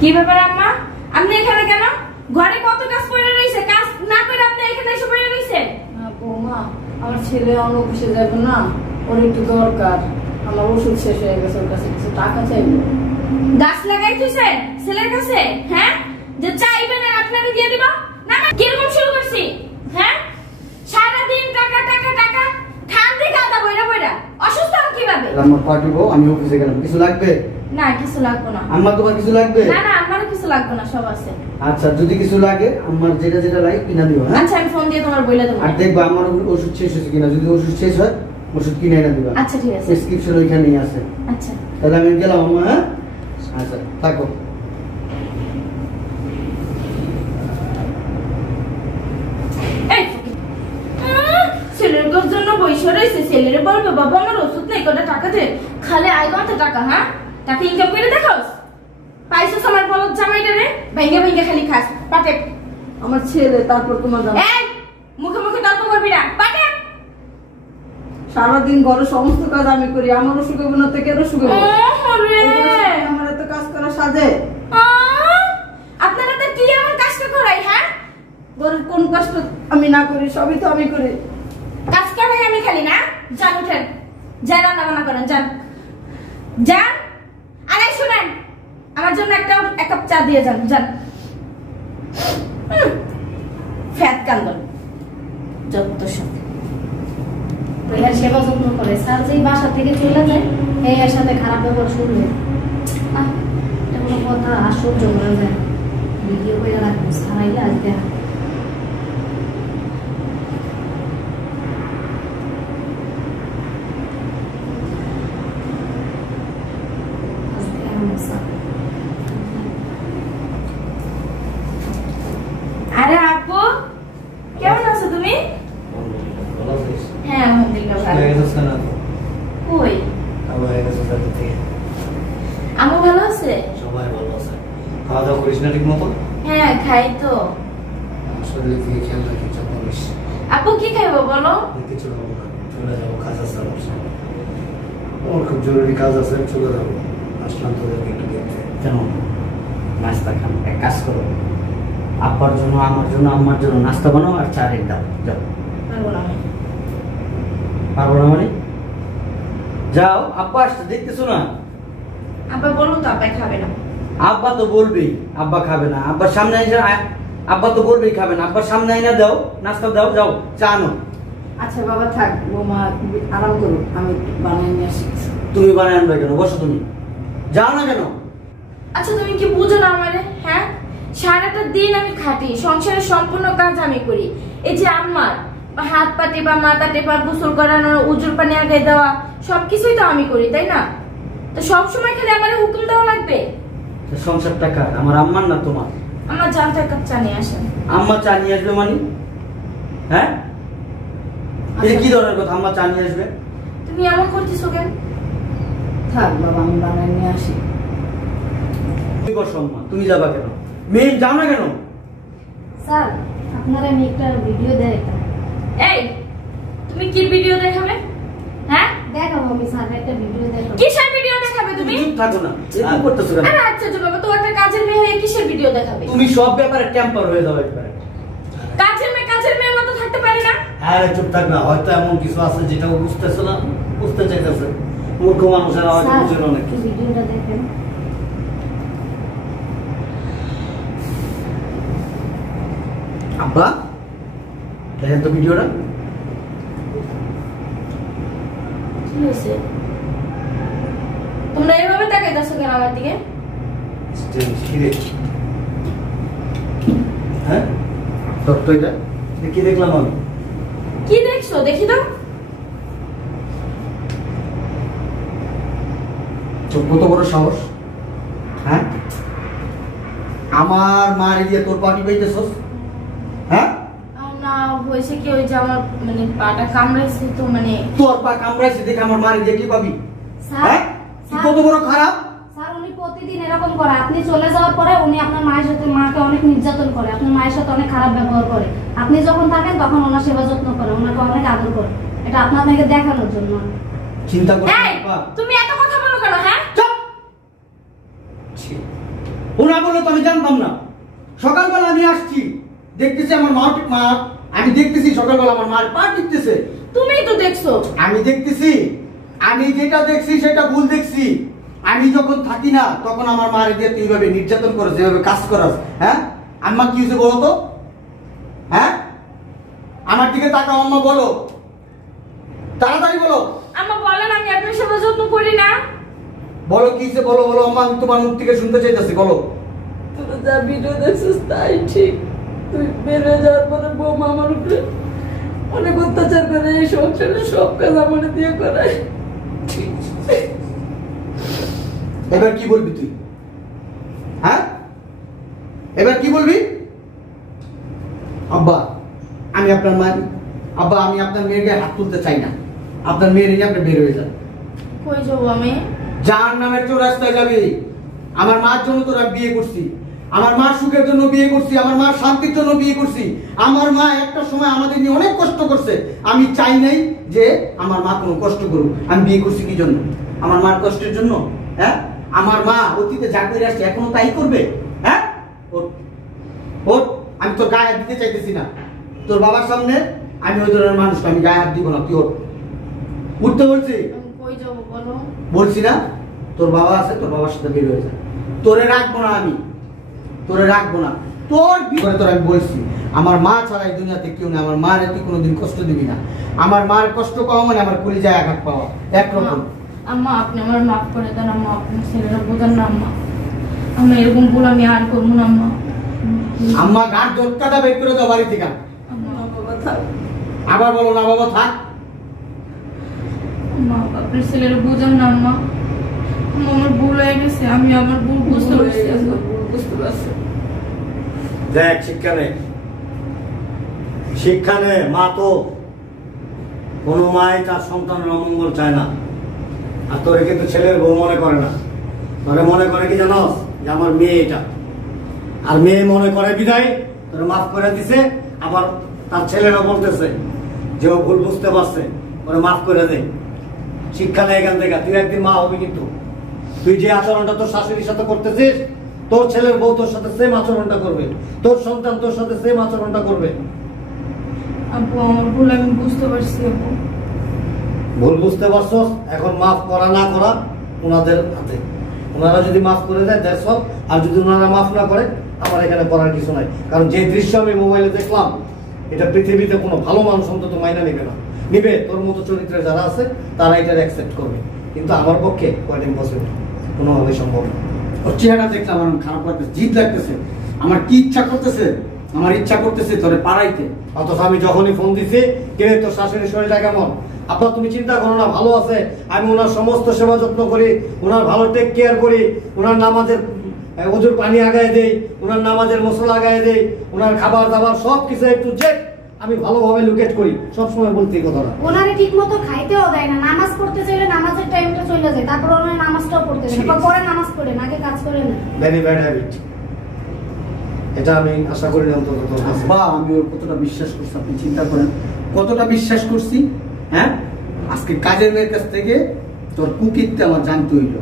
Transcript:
কি ব্যাপার আম্মা? আপনি এখানে কেন? ঘরে কত কাজ পড়ে রইছে, কাজ না করে আপনি এখানে এসে পড়ে রইছেন? বৌমা, আমার ছেলে অন্য অফিসে যাবে না, ওর একটু দরকার। আমার ওষুধ শেষ হয়ে গেছে, ওর কাছে কিছু টাকা চাইবো। গাছ লাগাই দিয়েছেন ছেলের কাছে? হ্যাঁ, যে চাইবেন আর আপনাকে দিয়ে দিব না? কিরকম শুরু করছি? হ্যাঁ, সারাদিন টাকা টাকা টাকা খান্তি গাদা বইরা বইরা অসুস্থ হন কিভাবে? আমার পার্টি বউ, আমি অফিসে গেলাম, কিছু লাগবে? না কিছু লাগবে না। আম্মা তোমার কিছু লাগবে? না না, আমারও কিছু লাগবে না, সব আছে। আচ্ছা, যদি কিছু লাগে আমার যেটা যেটা লাগে কিনা দিও। হ্যাঁ আচ্ছা, আমি ফোন দিয়ে তোমার বইলা দেব। আর দেখবা আমার ওষুধ শেষ হয়েছে কিনা, যদি ওষুধ শেষ হয় ওষুধ কিনে এনে দিবা। আচ্ছা ঠিক আছে, প্রেসক্রিপশন ওইখানেই আছে। আচ্ছা তাহলে আমি গেলাম আম্মা। হ্যাঁ আচ্ছা, থাকো। ছেলের জন্য বইসা রয়েছে, ছেলের বলবে বাবা আমার ওষুধ নেই, কটা টাকা দে, খালে আয় কত টাকা? হ্যাঁ, টাকা ইনকাম করে দেখাস? পাইছিস আমার বলদ জামাইটা রে, ভেঙ্গে ভেঙ্গে খালি খাস। পাটে আমার ছেলে, তারপর তোমার জামাই। এই মুখে মুখে তর্ক করবি না, পাটে। সারাদিন ঘরে সমস্ত কাজ আমি করি, আমার অসুখ হবে না তো কেন অসুখ হবে? আমার এত কাজ করা সাজে? আপনারা তো কি এমন কাজটা করাই? হ্যাঁ, ঘরের কোন কাজটা আমি না করি? সবই তো আমি করি। কাজ করাই আমি খালি না? যান উঠেন, যাই রান্না বান্না করেন, যান যান। আরে শুনেন, আমার জন্য এক কাপ চা দিয়ে যান, যান। ফ্যাট কান্দন যত সব এর সেবা যত্ন করে। স্যার যেই বাসা থেকে চলে যায়, এর সাথে খারাপ ব্যবহার শুরু হয়। এটা কোনো কথা? আশ্চর্য করা যায়। ভিডিও করে রাখবো, সারাইলে আজ দেখা। আরে আপু, কেমন আছো তুমি? হ্যাঁ আলহামদুলিল্লাহ ভালো। কই আমু ভালো আছে? সবাই ভালো আছে। খাওয়া দাওয়া করিস না ঠিক মতো? হ্যাঁ খাই তো। শরীরের দিকে খেয়াল রাখিস, যত্ন করিস। আপু কি খাইবো বলো? কিছু খাবো না, চলে যাবো, কাজ আছে আমার খুব জরুরি কাজ আছে, চলে যাবো। আসলাম তোদেরকে একটু দেখতে। কেন নাস্তা খান? এক কাজ করো, আব্বার জন্য, আমার জন্য, আম্মার জন্য নাস্তা বানাও আর চা রেখে দাও। যাও। পারবো না আমি। পারবো না মানে? যাও, আব্বা আসতে দেখতেছো না? আব্বা বললো তো আব্বা খাবে না। আব্বা তো বলবেই আব্বা খাবে না। আব্বার সামনে এসে আব্বা তো বলবেই খাবে না। আব্বার সামনে এনে দাও, নাস্তা দাও, যাও চা আনো। আচ্ছা বাবা থাক, বৌমা আরাম করো, আমি বানিয়ে নিয়ে আসি। তুমি বানিয়ে আনবে কেন? বসো তুমি, যাও না কেন? আচ্ছা তুমি কি বুঝো না আমারে? হ্যাঁ, সারাটা দিন আমি খাটি, সংসারের সম্পূর্ণ কাজ আমি করি। এই যে আম্মার হাত পা টেপা, মাথা টেপা, গোসল করানো, উজুর পানি আগে দেওয়া, সবকিছুই তো আমি করি, তাই না? তো সবসময় খালি আমার হুকুম দেওয়া লাগবে? সংসারটা কার? আমার আম্মার না তোমার? আমার জানতে এক কাপ চা নিয়ে আসেন। আম্মা চা নিয়ে আসবে মানে? হ্যাঁ, এটা কি ধরনের কথা? আম্মা চা নিয়ে আসবে? তুমি এমন করতেছো কেন? থাক বাবা, আমি বানিয়ে নিয়ে আসি। তুমি বসো আম্মা, তুমি যাবা কেন? মেয়ে যাও না কেন? স্যার, আপনারা আমি একটা ভিডিও দেখাই। এই তুমি কি ভিডিও দেখাবে? হ্যাঁ দেখাবো আমি, স্যার একটা ভিডিও দেখাবো। কিসের ভিডিও দেখাবে তুমি? চুপ থাকো না, এরকম করতেছো কেন? আরে আচ্ছা তো বাবা, তো একটা কাজের মেয়ে হয়ে কিসের ভিডিও দেখাবে? তুমি সব ব্যাপারে টেম্পার হয়ে যাও একবারে। কাজের মেয়ের মতো থাকতে পারি না? হ্যাঁ চুপ থাক না, হয়তো এমন কিছু আছে যেটা ও বুঝতেছে না, বুঝতে চাইতেছে। মূর্খ মানুষেরা হয়তো বুঝে না অনেক কিছু। ভিডিওটা দেখেন। আব্বা দেখেন তো ভিডিওটা। কি হয়েছে? তোমরা এভাবে তাকাইতেছো কেন আমার দিকে? হ্যাঁ তো এটা কি দেখলাম আমি? কি দেখছো দেখি তো। তোর কত বড় সাহস? হ্যাঁ, আমার মারি দিয়ে তোর পাটি পাইতেছস? হ্যাঁ না হয়েছে কি, ওই যে আমার মানে পাটা কামড়াইছে তো, মানে তোর পা কামড়াইছে দেখে আমার মারি দিয়ে কি পাবি? স্যার, হ্যাঁ, কত বড় খারাপ। স্যার উনি প্রতিদিন এরকম করে। আপনি চলে যাওয়ার পরে উনি আপনার মায়ের সাথে, মাকে অনেক নির্যাতন করে, আপনার মায়ের সাথে অনেক খারাপ ব্যবহার করে। আপনি যখন থাকেন তখন ওনার সেবা যত্ন করে, ওনাকে অনেক আদর করে। এটা আপনাকে দেখানোর জন্য। চিন্তা করো এই তুমি এত কথা বলো কেন? হ্যাঁ চুপ। ওনা বলে তো আমি জানতাম না। সকালবেলা আমি আসছি, দেখতেছি আমার মা, আমি দেখতেছি সকালবেলা আমার মার পা টিপতেছে। তুমিই তো দেখছো। আমি দেখতেছি, আমি যেটা দেখছি সেটা ভুল দেখছি। আমি যখন থাকি না তখন আমার মার দিয়ে তুই এইভাবে নির্যাতন করে, যেভাবে কাজ করাস। হ্যাঁ আম্মা কি হয়েছে বলো তো? হ্যাঁ আমার দিকে তাকাও আম্মা, বলো তাড়াতাড়ি বলো। আম্মা বলেন আমি আপনার সেবা যত্ন করি না। বলো কি হয়েছে, বলো বলো আম্মা, আমি তোমার মুখ থেকে শুনতে চাইতেছি, বলো। তোরা যা ভিডিও দেখছিস তাই ঠিক। তুই বের হয়ে যাওয়ার পরে বৌমা আমার উপরে অনেক অত্যাচার করে, এই সংসারের সব কাজ আমার দিয়ে করায়। এবার কি বলবি তুই? হ্যাঁ এবার কি বলবি? আব্বা আমি আপনার মা, আব্বা আমি আপনার মেয়ের গায়ে হাত তুলতে চাই না। আপনার মেয়ের নিয়ে আপনি বের হয়ে যান। কই যাবো আমি? জাহান্নামের রাস্তায় যাবি। আমার মার জন্য তোরা বিয়ে করছি, আমার মার সুখের জন্য বিয়ে করছি, আমার মার শান্তির জন্য বিয়ে করছি। আমার মা একটা সময় আমাদের নিয়ে অনেক কষ্ট করছে, আমি চাই নাই যে আমার মা কোনো কষ্ট করুক। আমি বিয়ে করছি কি জন্য? আমার মার কষ্টের জন্য? হ্যাঁ আমার মা অতীতে যা করে আসছে এখনো তাই করবে? হ্যাঁ ওঠ ওঠ, আমি তোর গায়ে হাত দিতে চাইতেছি না। তোর বাবার সামনে আমি ওই ধরনের মানুষ, আমি গায়ে হাত দিব না। তুই ওঠ, উঠতে বলছি। আমি কই যাবো বলো? বলছি না তোর বাবা আছে, তোর বাবার সাথে বের হয়ে যা। তোরে রাখবো না আমি, তোরে রাখবো না। তোর বিপরে তোর আমি বলছি, আমার মা ছাড়া এই দুনিয়াতে কেউ নেই। আমার মার তুই কোনোদিন কষ্ট দিবি না। আমার মার কষ্ট পাওয়া মানে আমার কলিজায় আঘাত পাওয়া একরকম। আম্মা আপনি আমার মাফ করে দেন আম্মা, আপনার ছেলেরা বোঝান না আম্মা। আমি এরকম ভুল আমি আর করবো না আম্মা। আম্মা গাড় দোটকাটা বের করে দাও বাড়ি থেকে। আম্মা বাবা থাক। আবার বলো না বাবা থাক। আম্মা আপনার ছেলেরা বোঝান না আম্মা। আম্মা আমার ভুল হয়ে গেছে, আমি আমার ভুল বুঝতে পারছি আম্মা। বুঝতে পারছি। দেখ শিক্ষা নে। মা তো কোনো মাই তার সন্তানের অমঙ্গল চায় না। আর তোরে কিন্তু ছেলের বউ মনে করে না, তোরে মনে করে কি জানোস যে আমার মেয়ে এটা। আর মেয়ে মনে করে বিদায় তোরে মাফ করে দিছে। আবার তার ছেলেরা বলতেছে যে ও ভুল বুঝতে পারছে, ওরে মাফ করে দে। শিক্ষা নেই এখান থেকে। তুই একদিন মা হবি, কিন্তু তুই যে আচরণটা তোর শাশুড়ির সাথে করতেছিস, তোর ছেলের বউ তোর সাথে সেম আচরণটা করবে, তোর সন্তান তোর সাথে সেম আচরণটা করবে। আব্বু আমার ভুল আমি বুঝতে পারছি আব্বু। ভুল বুঝতে পারছো, এখন মাফ করা না করা ওনাদের হাতে। ওনারা যদি মাফ করে দেয় দ্যাটস অল। আর যদি ওনারা মাফ না করে আমার এখানে করার কিছু নাই। কারণ যে দৃশ্য আমি মোবাইলে দেখলাম, এটা পৃথিবীতে কোনো ভালো মানুষ অন্তত মাইনা নিবে না। নিবে তোর মতো চরিত্রে যারা আছে তারা এটার অ্যাকসেপ্ট করবে, কিন্তু আমার পক্ষে কোয়াইট ইম্পসিবল, কোনোভাবেই সম্ভব না। ওর চেহারা দেখলাম আমার খারাপ লাগতেছে, জিদ লাগতেছে। আমার কি ইচ্ছা করতেছে, আমার ইচ্ছা করতেছে তোরে পাড়াইতে। অথচ আমি যখনই ফোন দিছি, কে তোর শাশুড়ির শরীরটা কেমন, আপনার তুমি চিন্তা করো না, ভালো আছে। আমি ওনার সমস্ত সেবা যত্ন করি, ওনার ভালো টেক কেয়ার করি, ওনার নামাজের ওজুর পানি আগায় দেই, ওনার নামাজের মশলা আগায় দেই, ওনার খাবার দাবার সব কিছু একটু চেক আমি ভালোভাবে লুকেট করি। সবসময় বলতে এই কথাটা। ওনারে ঠিক মতো খাইতেও দেয় না। নামাজ পড়তে চাইলে নামাজের টাইমটা চলে যায়, তারপর ওনার নামাজটাও পড়তে দেয় না। পরে নামাজ পড়ে না, আগে কাজ করে না। Very bad habit. এটা আমি আশা করি না অন্তত তোর কাছে। বা আমি ওর কতটা বিশ্বাস করছি আপনি চিন্তা করেন, কতটা বিশ্বাস করছি। হ্যাঁ আজকে কাজের মেয়ের কাছ থেকে তোর কুকিরতে আমার জানতে হইলো।